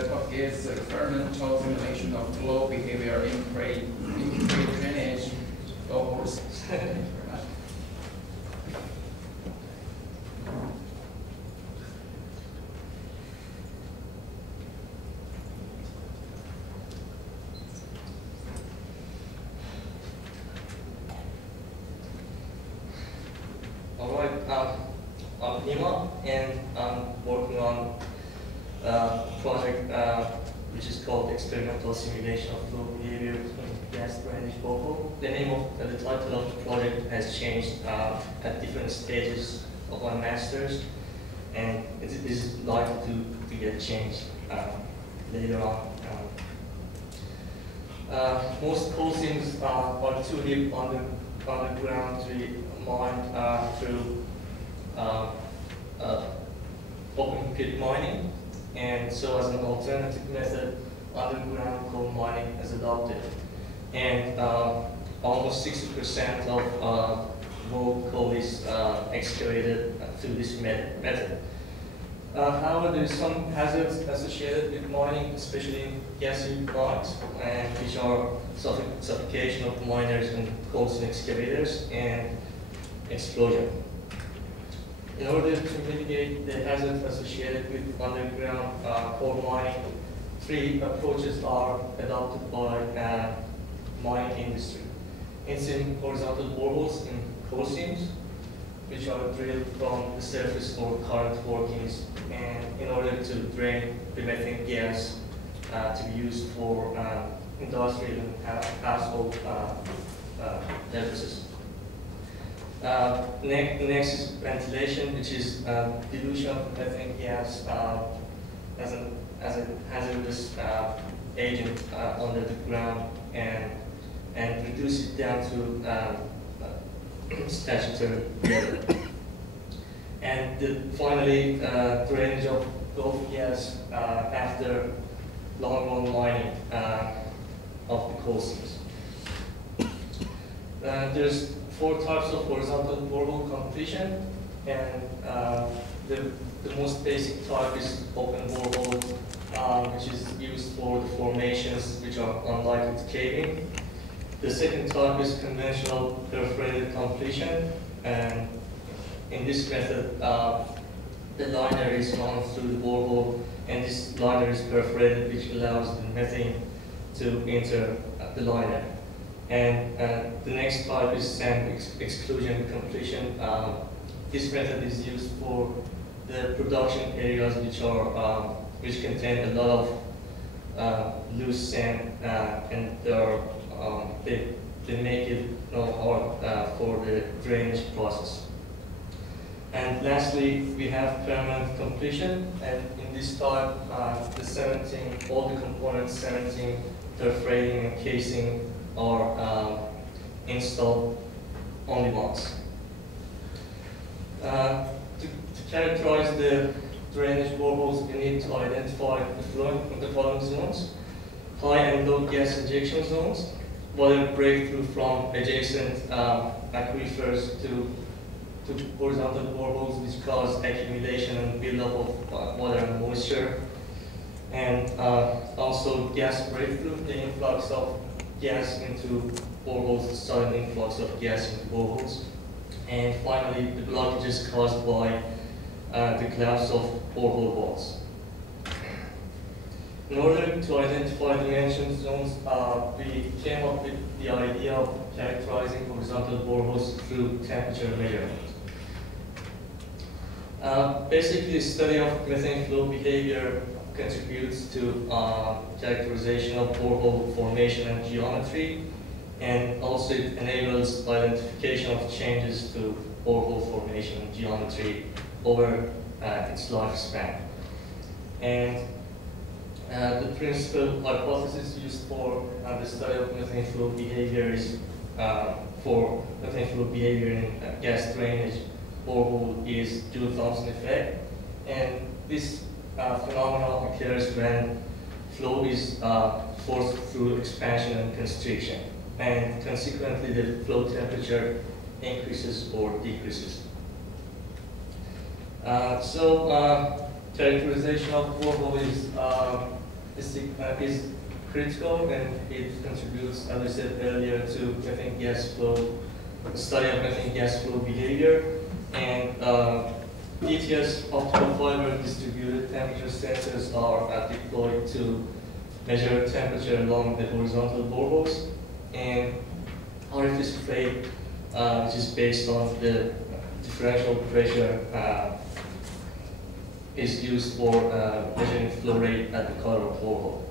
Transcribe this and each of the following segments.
is the experimental simulation of flow behavior in pre-drainage boreholes. Alright, I'm Nima, and I'm working on a project which is called Experimental Simulation of Flow Behavior in Gas Drainage Borehole. The name of the title of the project has changed at different stages of my master's, and it is likely to get changed later on. Most coal seams are too deep underground to be mined through open pit mining, and so as an alternative method, underground coal mining is adopted. And almost 60% of raw coal is excavated through this method. However, there is some hazards associated with mining, especially in gassy mines, and which are suffocation of miners and coal seam excavators and explosion. In order to mitigate the hazards associated with underground coal mining, three approaches are adopted by mining industry. It's in horizontal boreholes in coal seams, which are drilled from the surface for current workings, and in order to drain the methane gas to be used for industrial and household purposes. Next is ventilation, which is dilution of methane gas as a hazardous agent under the ground, and reduce it down to statutory level. And finally, drainage of Gulf gas after long-run mining of the coal seams. There's 4 types of horizontal borehole completion, and the most basic type is open borehole, which is used for the formations which are unlikely to cave in. The second type is conventional perforated completion, and in this method, the liner is run through the borehole, and this liner is perforated, which allows the methane to enter the liner. And the next type is sand exclusion completion. This method is used for the production areas which contain a lot of loose sand, and they make it hard for the drainage process. And lastly, we have permanent completion, and in this type, all the components, cementing, perforating, and casing are installed only once. To characterize the drainage boreholes, we need to identify the following zones: high and low gas injection zones, water breakthrough from adjacent aquifers to horizontal boreholes, which cause accumulation and buildup of water and moisture, and also gas breakthrough, the influx of gas into boreholes, sudden influx of gas into boreholes, and finally the blockages caused by the collapse of borehole walls. In order to identify the mentioned zones, we came up with the idea of characterizing horizontal boreholes through temperature measurement. Basically, the study of methane flow behavior contributes to characterization of borehole formation and geometry, and also it enables identification of changes to borehole formation and geometry over its lifespan. And the principal hypothesis used for the study of methane flow behavior is for methane flow behavior in gas drainage borehole is Joule-Thomson effect, and this phenomenon occurs when flow is forced through expansion and constriction, and consequently the flow temperature increases or decreases. Characterization of borehole is is critical, and it contributes, as I said earlier, to methane gas flow, study of methane gas flow behavior. And DTS optical fiber distributed temperature sensors are deployed to measure temperature along the horizontal boreholes. And orifice rate, which is based on the differential pressure, is used for measuring flow rate at the color borehole.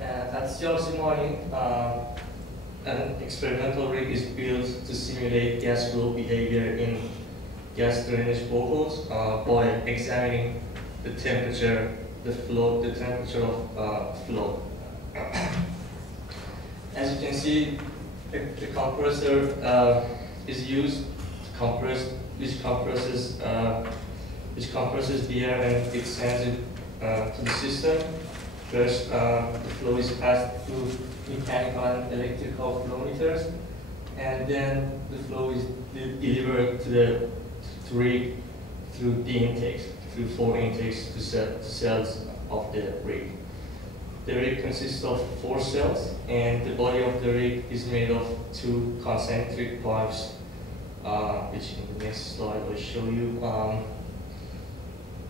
At CRC mining, an experimental rig is built to simulate gas flow behavior in gas drainage boreholes by examining the temperature, the temperature of flow. As you can see, the compressor is used to compress, which compresses the air and it sends it to the system. First, the flow is passed through mechanical and electrical flow meters, and then the flow is delivered to the rig through the intakes, through 4 intakes to cells of the rig. The rig consists of 4 cells, and the body of the rig is made of 2 concentric pipes, which in the next slide I will show you.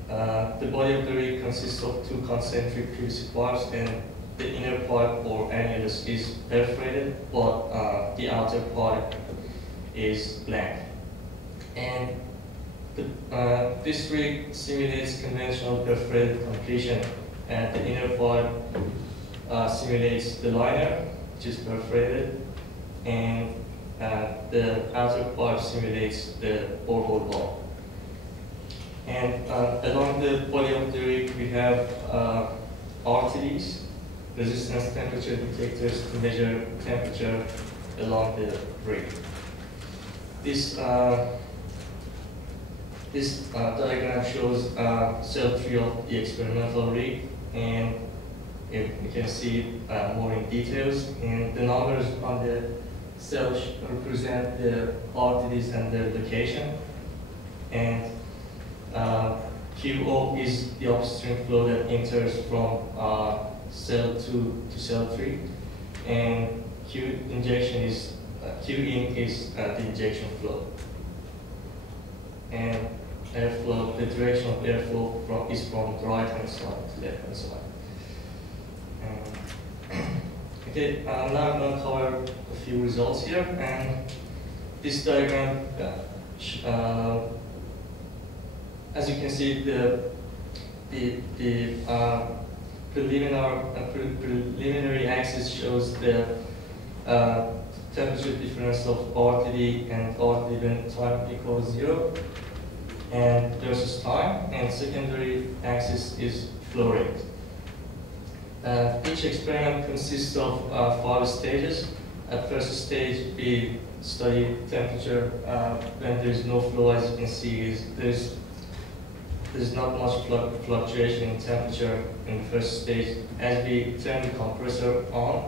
The body of the rig consists of 2 concentric PVC pipes, and the inner pipe or annulus is perforated, but the outer pipe is blank. And this rig simulates conventional perforated completion, and the inner pipe simulates the liner, which is perforated, and the outer pipe simulates the borehole wall. And along the body of the rig, we have RTDs, resistance temperature detectors, to measure temperature along the rig. This diagram shows cell 3 of the experimental rig, and you can see more in details. And the numbers on the cells represent the RTDs and their location. And QO is the upstream flow that enters from cell 2 to cell 3, and Q injection is Q in is the injection flow. And airflow, the direction of airflow is from the right hand side to left hand side. Okay, now I'm going to cover a few results here. And this diagram, as you can see, the preliminary axis shows the temperature difference of RTD and RTD when time equals 0 and versus time, and secondary axis is flow rate. Each experiment consists of 5 stages. At first stage, we study temperature when there is no flow. As you can see, there's not much fluctuation in temperature in the first stage. As we turn the compressor on,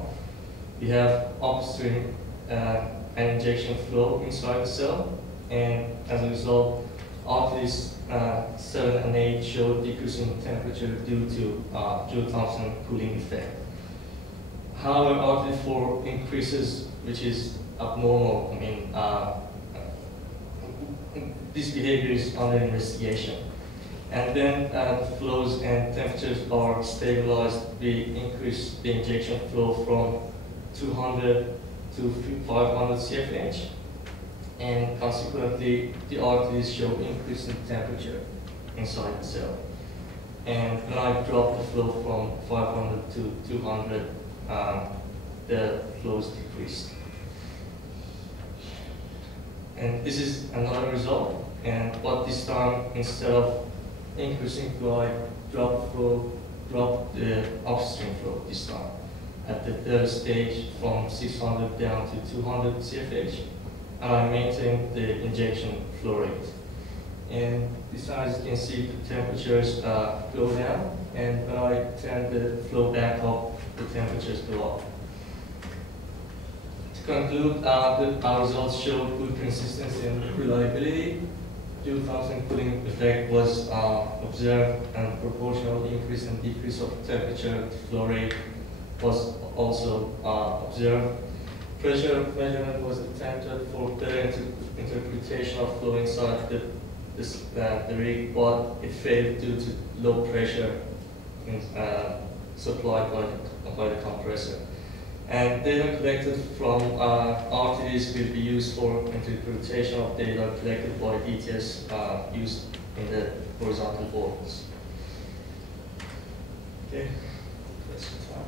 we have upstream and injection flow inside the cell, and as a result, RTDs 7 and 8 show decreasing temperature due to Joule-Thomson cooling effect. However, RTD 4 increases, which is abnormal. I mean, this behavior is under investigation. And then flows and temperatures are stabilized. We increase the injection flow from 200 to 500 CFH, and consequently the RTDs show increase in temperature inside the cell. And when I drop the flow from 500 to 200, the flows decreased. And this is another result, but this time, instead of increasing flow, I drop the upstream flow this time. At the third stage, from 600 down to 200 CFH, and I maintain the injection flow rate. And this time, as you can see, the temperatures go down, and when I turn the flow back up, the temperatures go up. To conclude, our results show good consistency and reliability. dual function cooling effect was observed, and proportional increase and decrease of temperature to flow rate was also observed. Pressure measurement was attempted for better interpretation of flow inside the rig, but it failed due to low pressure supplied by the compressor. And data collected from RTDs will be used for interpretation of data collected by ETS used in the horizontal boards. Okay, question time.